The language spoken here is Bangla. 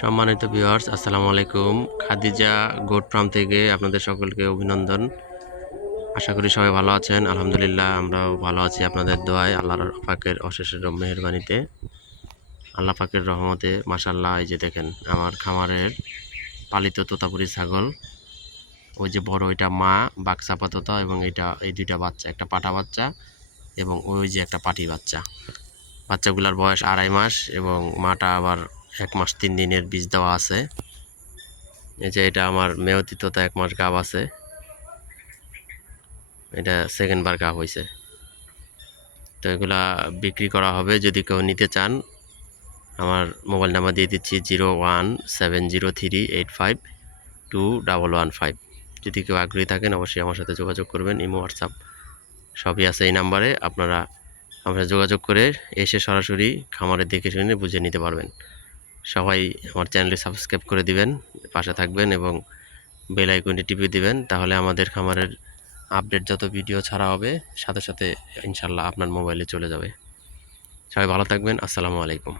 সম্মানিত ভিউয়ার্স, আসসালামু আলাইকুম। খাদিজা গোট ফার্ম থেকে আপনাদের সকলকে অভিনন্দন। আশা করি সবাই ভালো আছেন। আলহামদুলিল্লাহ আমরাও ভালো আছি আপনাদের দোয়ায়, আল্লাহর পাকের অশেষ মেহেরবানিতে, আল্লাহ পাকের রহমতে। মাশাআল্লাহ, এই যে দেখেন আমার খামারের পালিত তোতাপুরি ছাগল। ওই যে বড় এটা মা বাক্সাপা তোতা, এবং এই দুইটা বাচ্চা, একটা পাঠা বাচ্চা এবং ওই যে একটা পাঠি বাচ্চা। বাচ্চাগুলোর বয়স 2.5 মাস এবং মাটা আবার 1 মাস 3 দিনের বীজ দেওয়া আছে। এই যে এটা আমার মেয়তি তোতা 1 মাস গাব আছে, এটা সেকেন্ড বার গাব হয়েছে। তো এগুলা বিক্রি করা হবে। যদি কেউ নিতে চান আমার মোবাইল নাম্বার দিয়ে দিচ্ছি 017038521115। যদি কেউ আগ্রহী থাকেন অবশ্যই আমার সাথে যোগাযোগ করবেন। ইমো হোয়াটসঅ্যাপ সবই আছে এই নাম্বারে। আপনারা যোগাযোগ করে এসে সরাসরি খামারে দেখে শুনে বুঝে নিতে পারবেন। সবাই আমার চ্যানেলটি সাবস্ক্রাইব করে দিবেন, পাশে থাকবেন এবং বেল আইকনটি টিপে দিবেন। তাহলে আমাদের খামারের আপডেট যত ভিডিও ছাড়া হবে সাথে সাথে ইনশাল্লাহ আপনার মোবাইলে চলে যাবে। সবাই ভালো থাকবেন। আসসালামু আলাইকুম।